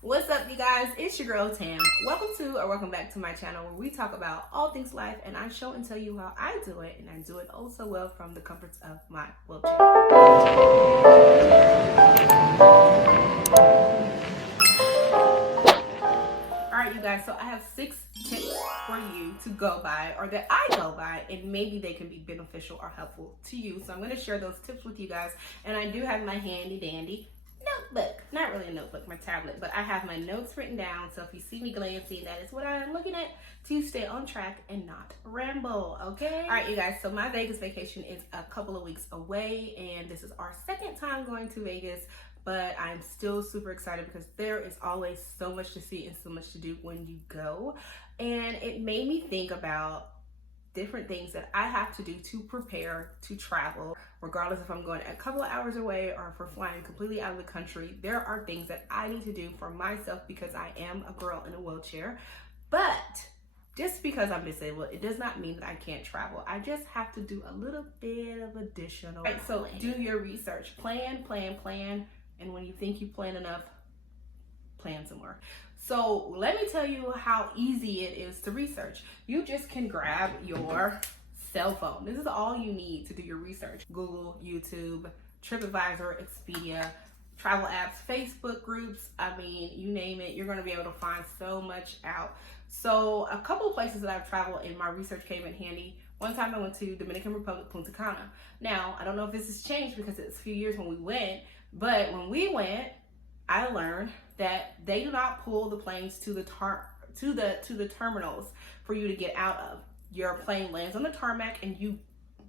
What's up, you guys? It's your girl Tam. Welcome back to my channel where we talk about all things life, and I show and tell you how I do it, and I do it oh so well from the comforts of my wheelchair. Alright, you guys, so I have 6 tips for you to go by, or that I go by, and maybe they can be beneficial or helpful to you. So I'm going to share those tips with you guys, and I do have my handy dandy notebook. Not really a notebook, my tablet, but I have my notes written down, so if you see me glancing, that is what I am looking at to stay on track and not ramble, okay? All right, you guys, so my Vegas vacation is a couple of weeks away, and this is our second time going to Vegas, but I'm still super excited because there is always so much to see and so much to do when you go, and it made me think about different things that I have to do to prepare to travel, regardless if I'm going a couple of hours away or if we're flying completely out of the country. There are things that I need to do for myself because I am a girl in a wheelchair. But just because I'm disabled, it does not mean that I can't travel. I just have to do a little bit of additional. Right, so do your research. Plan. And when you think you plan enough, plan some more. So let me tell you how easy it is to research. You just can grab your cell phone. This is all you need to do your research. Google, YouTube, TripAdvisor, Expedia, travel apps, Facebook groups. I mean, you name it, you're gonna be able to find so much out. So a couple of places that I've traveled and my research came in handy. One time I went to Dominican Republic, Punta Cana. Now, I don't know if this has changed because it's a few years when we went, but when we went, I learned that they do not pull the planes to the terminals for you to get out of. Your plane lands on the tarmac and you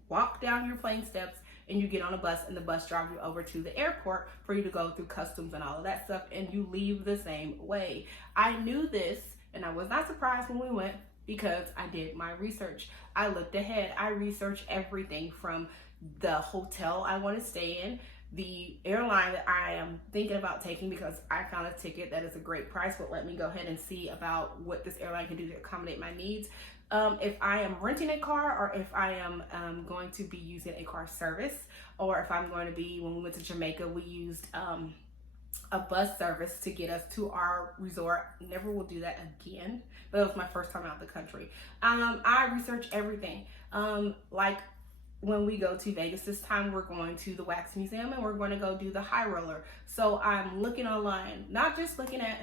walk down your plane steps and you get on a bus, and the bus drives you over to the airport for you to go through customs and all of that stuff, and you leave the same way. I knew this and I was not surprised when we went because I did my research. I looked ahead. I researched everything from the hotel I want to stay in, the airline that I am thinking about taking because I found a ticket that is a great price, but let me go ahead and see about what this airline can do to accommodate my needs. If I am renting a car, or if I am going to be using a car service, or if I'm going to be, when we went to Jamaica, we used a bus service to get us to our resort. Never will do that again, but it was my first time out of the country. I researched everything. Like, when we go to Vegas this time, we're going to the Wax Museum and we're going to go do the high roller. So I'm looking online, not just looking at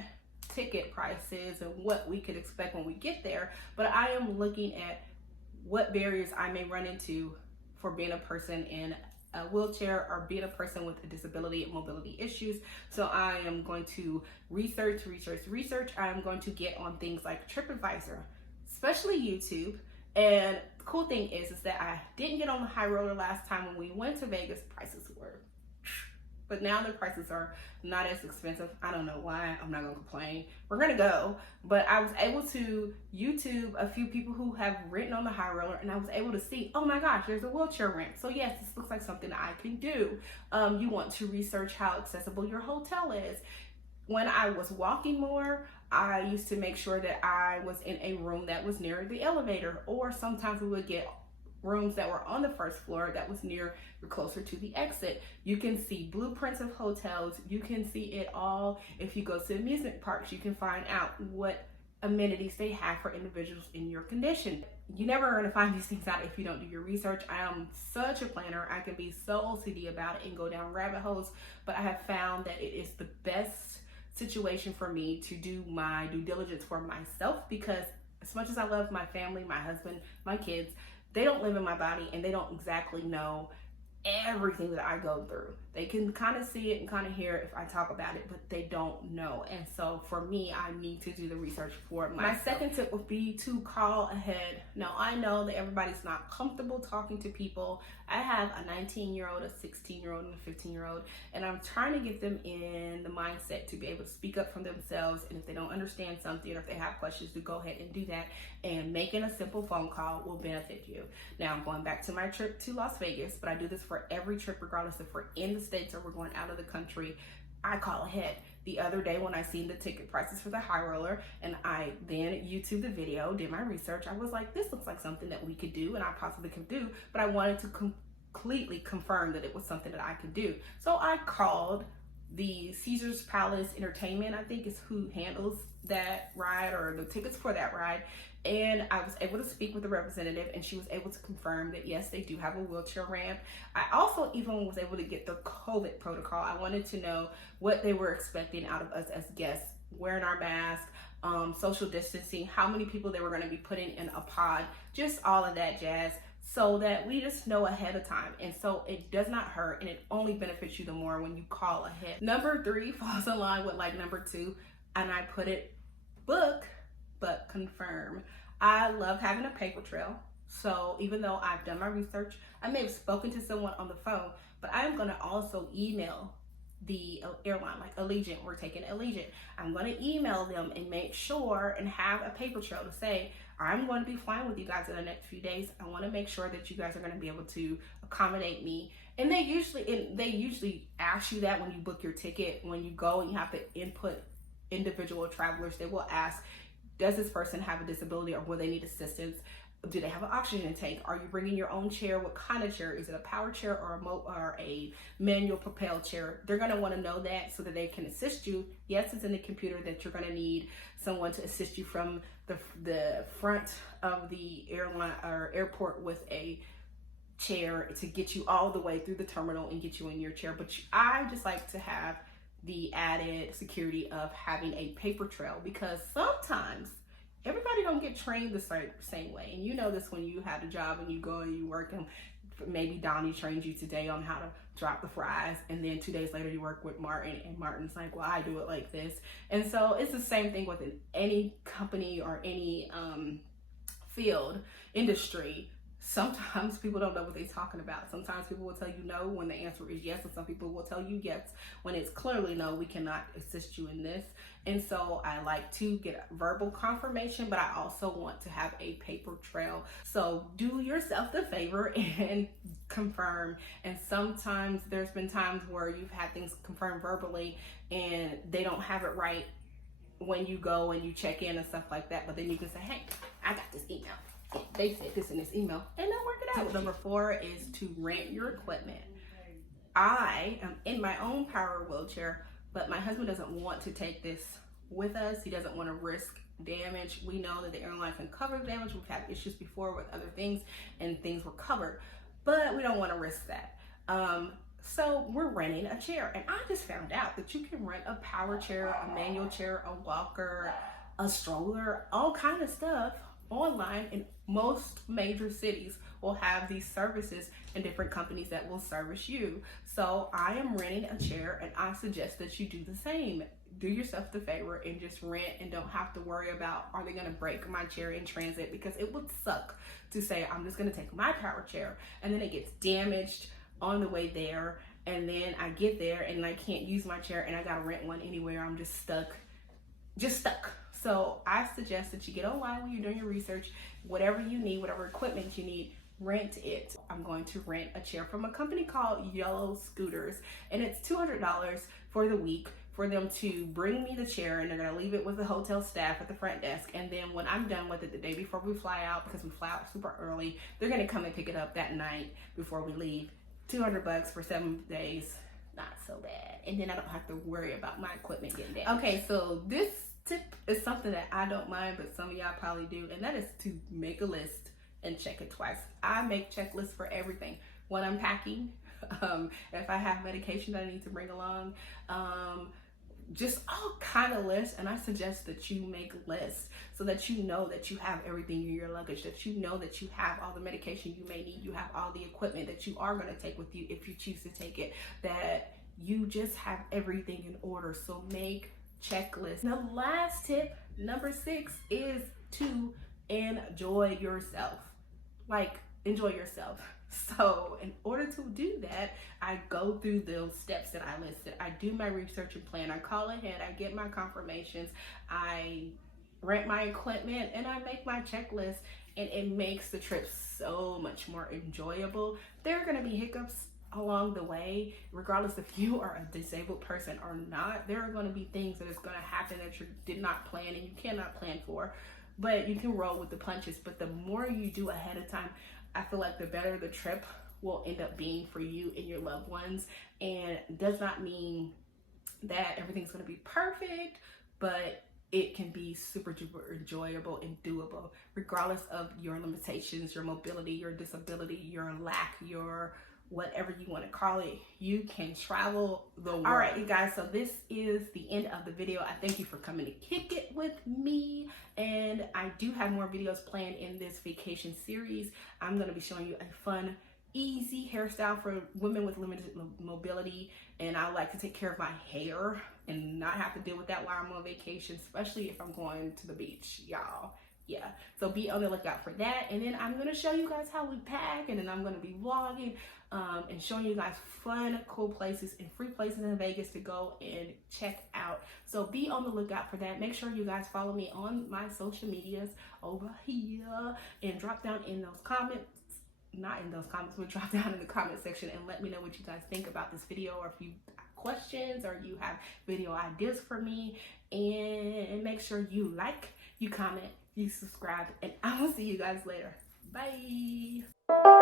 ticket prices and what we could expect when we get there, but I am looking at what barriers I may run into for being a person in a wheelchair or being a person with a disability and mobility issues. So I am going to research. I am going to get on things like TripAdvisor, especially YouTube. And the cool thing is that I didn't get on the high roller last time when we went to Vegas. Prices were, but now the prices are not as expensive. I don't know why. I'm not gonna complain. We're gonna go, but I was able to YouTube a few people who have ridden on the high roller, and I was able to see, oh my gosh, there's a wheelchair ramp. So yes, this looks like something I can do. You want to research how accessible your hotel is. When I was walking more, I used to make sure that I was in a room that was near the elevator, or sometimes we would get rooms that were on the first floor that was near or closer to the exit. You can see blueprints of hotels. You can see it all. If you go to amusement parks, you can find out what amenities they have for individuals in your condition. You never are going to find these things out if you don't do your research. I am such a planner. I can be so OCD about it and go down rabbit holes, but I have found that it is the best situation for me to do my due diligence for myself, because as much as I love my family, my husband, my kids, they don't live in my body and they don't exactly know everything that I go through. They can kind of see it and kind of hear it if I talk about it, but they don't know. And so for me, I need to do the research for myself. My second tip would be to call ahead. Now, I know that everybody's not comfortable talking to people. I have a 19-year-old, a 16-year-old, and a 15-year-old, and I'm trying to get them in the mindset to be able to speak up for themselves. And if they don't understand something, or if they have questions, to go ahead and do that. And making a simple phone call will benefit you. Now, I'm going back to my trip to Las Vegas, but I do this for every trip, regardless if we're in the States or we're going out of the country. I call ahead. The other day when I seen the ticket prices for the high roller, and I then YouTube the video, did my research, I was like, this looks like something that we could do and I possibly could do, but I wanted to completely confirm that it was something that I could do. So I called the Caesar's Palace Entertainment, I think, is who handles that ride or the tickets for that ride. And I was able to speak with the representative, and she was able to confirm that yes, they do have a wheelchair ramp. I also even was able to get the COVID protocol. I wanted to know what they were expecting out of us as guests, wearing our mask, social distancing, how many people they were going to be putting in a pod, just all of that jazz, so that we just know ahead of time. And so it does not hurt, and it only benefits you the more when you call ahead. Number 3 falls in line with like number 2, and I put it book but confirm. I love having a paper trail. So even though I've done my research, I may have spoken to someone on the phone, but I'm going to also email the airline, like Allegiant. We're taking Allegiant. I'm going to email them and make sure and have a paper trail to say, I'm going to be flying with you guys in the next few days. I want to make sure that you guys are going to be able to accommodate me. And they usually ask you that when you book your ticket. When you go and you have to input individual travelers, they will ask, does this person have a disability, or will they need assistance? Do they have an oxygen tank? Are you bringing your own chair? What kind of chair? Is it a power chair or a manual propelled chair? They're going to want to know that so that they can assist you. Yes, it's in the computer that you're going to need someone to assist you from the front of the airline or airport with a chair to get you all the way through the terminal and get you in your chair. But I just like to have the added security of having a paper trail, because sometimes everybody don't get trained the same way. And you know this when you have a job and you go and you work, and maybe Donnie trained you today on how to drop the fries, and then 2 days later you work with Martin, and Martin's like, well, I do it like this. And so it's the same thing with any company or any field, industry. Sometimes people don't know what they're talking about. Sometimes people will tell you no when the answer is yes, and some people will tell you yes when it's clearly no, we cannot assist you in this. And so I like to get a verbal confirmation, but I also want to have a paper trail. So do yourself the favor and confirm. And sometimes there's been times where you've had things confirmed verbally and they don't have it right when you go and you check in and stuff like that. But then you can say, hey, I got this email. They said this in this email, and they'll work it out. Number 4 is to rent your equipment. I am in my own power wheelchair, but my husband doesn't want to take this with us. He doesn't want to risk damage. We know that the airline can cover the damage. We've had issues before with other things, and things were covered, but we don't want to risk that. So we're renting a chair, and I just found out that you can rent a power chair, a manual chair, a walker, a stroller, all kind of stuff online, and most major cities will have these services and different companies that will service you. So I am renting a chair, and I suggest that you do the same. Do yourself the favor and just rent, and don't have to worry about, are they going to break my chair in transit? Because it would suck to say, I'm just going to take my power chair, and then it gets damaged on the way there, and then I get there and I can't use my chair, and I got to rent one anywhere. I'm just stuck. So I suggest that you get online when you're doing your research. Whatever you need, whatever equipment you need, rent it. I'm going to rent a chair from a company called Yellow Scooters, and it's $200 for the week for them to bring me the chair, and they're going to leave it with the hotel staff at the front desk. And then when I'm done with it the day before we fly out, because we fly out super early, they're going to come and pick it up that night before we leave. $200 for 7 days, not so bad. And then I don't have to worry about my equipment getting damaged. Okay, so this tip is something that I don't mind, but some of y'all probably do, and that is to make a list and check it twice. I make checklists for everything. When I'm packing, if I have medication that I need to bring along, just all kind of lists. And I suggest that you make lists so that you know that you have everything in your luggage, that you know that you have all the medication you may need, you have all the equipment that you are going to take with you if you choose to take it, that you just have everything in order. So make checklist. The last tip, number 6, is to enjoy yourself. Like, enjoy yourself. So in order to do that, I go through those steps that I listed. I do my research and plan. I call ahead. I get my confirmations. I rent my equipment, and I make my checklist, and it makes the trip so much more enjoyable. There are going to be hiccups along the way, regardless if you are a disabled person or not. There are going to be things that is going to happen that you did not plan and you cannot plan for, but you can roll with the punches. But the more you do ahead of time, I feel like the better the trip will end up being for you and your loved ones. And does not mean that everything's going to be perfect, but it can be super duper enjoyable and doable regardless of your limitations, your mobility, your disability, your lack, your whatever you want to call it. You can travel the world. All right, you guys, so this is the end of the video. I thank you for coming to kick it with me, and I do have more videos planned in this vacation series. I'm going to be showing you a fun, easy hairstyle for women with limited mobility, and I like to take care of my hair and not have to deal with that while I'm on vacation, especially if I'm going to the beach, y'all. Yeah, so be on the lookout for that. And then I'm going to show you guys how we pack, and then I'm going to be vlogging and showing you guys fun, cool places and free places in Vegas to go and check out. So be on the lookout for that. Make sure you guys follow me on my social medias over here, and drop down in those comments. Not in those comments, but drop down in the comment section and let me know what you guys think about this video, or if you have questions or you have video ideas for me. And make sure you like, you comment, you subscribe, and I will see you guys later. Bye.